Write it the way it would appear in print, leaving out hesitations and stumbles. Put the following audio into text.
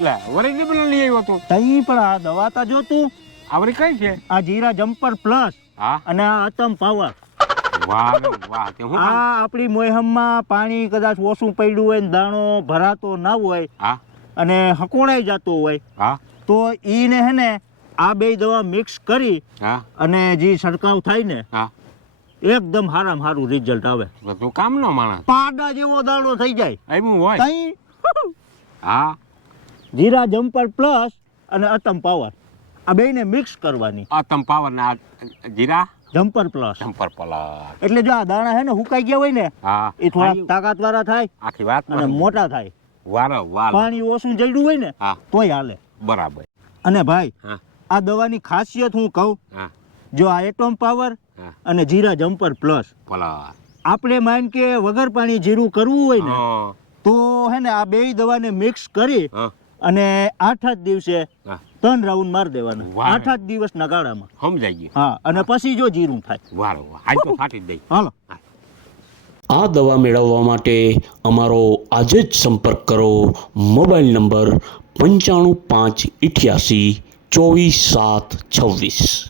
લે વરી કે પેલો લઈ આવ્યો તો તઈ પણ આ દવા તા જો તું આ વરી કઈ છે? આ જીરા જમ્પર પ્લસ હા અને આ અતમ પાવર વાહ રે વાહ તે હું આ આપણી મોહમમાં પાણી કદાચ ઓછું પડ્યું હોય ને દાણો ભરાતો ના હોય હા અને હકોડાઈ જતો હોય હા તો ઈને હે ને આ બે દવા મિક્સ કરી હા અને જે છંટકાવ થાય ને હા એકદમ સારામાં સારું રિઝલ્ટ આવે. તું કામ નો માણસ પાડા જેવો દાણો થઈ જાય. આવ્યું હોય તઈ હા જીરા જમ્પર પ્લસ અને અતમ પાવર આ બેયને મિક્સ કરવાની. આ તમ પાવર ના જીરા જમ્પર પ્લસ જમ્પર પલા એટલે જો આ દાણા હે ને હુકાઈ ગયા હોય ને હા એ થોડા તાકાત વાળા થાય આખી વાત અને મોટા થાય. વારો વાલ પાણી ઓછું જડ્યું હોય ને હા તોય હાલે. બરાબર અને ભાઈ હા આ દવાની ખાસિયત હું કહું, હા જો આ એટમ પાવર હા અને જીરા જમ્પર પ્લસ પલા આપણે માન કે વગર પાણી જીરું કરવું હોય ને હા તો હે ને આ બેય દવાને મિક્સ કરી હા અને 8 જ દિવસે હા 3 રાઉન્ડ મારી દેવાના. વાહ. 8 જ દિવસના ગાળામાં. સમજાઈ ગયું હા અને પછી જો જીરું થાય. વારો વાહ આજ તો ફાટી જ દઈ હાલો. આ દવા મેળવવા માટે અમારો આજે જ સંપર્ક કરો. Mobile number 95 588 24 7 26.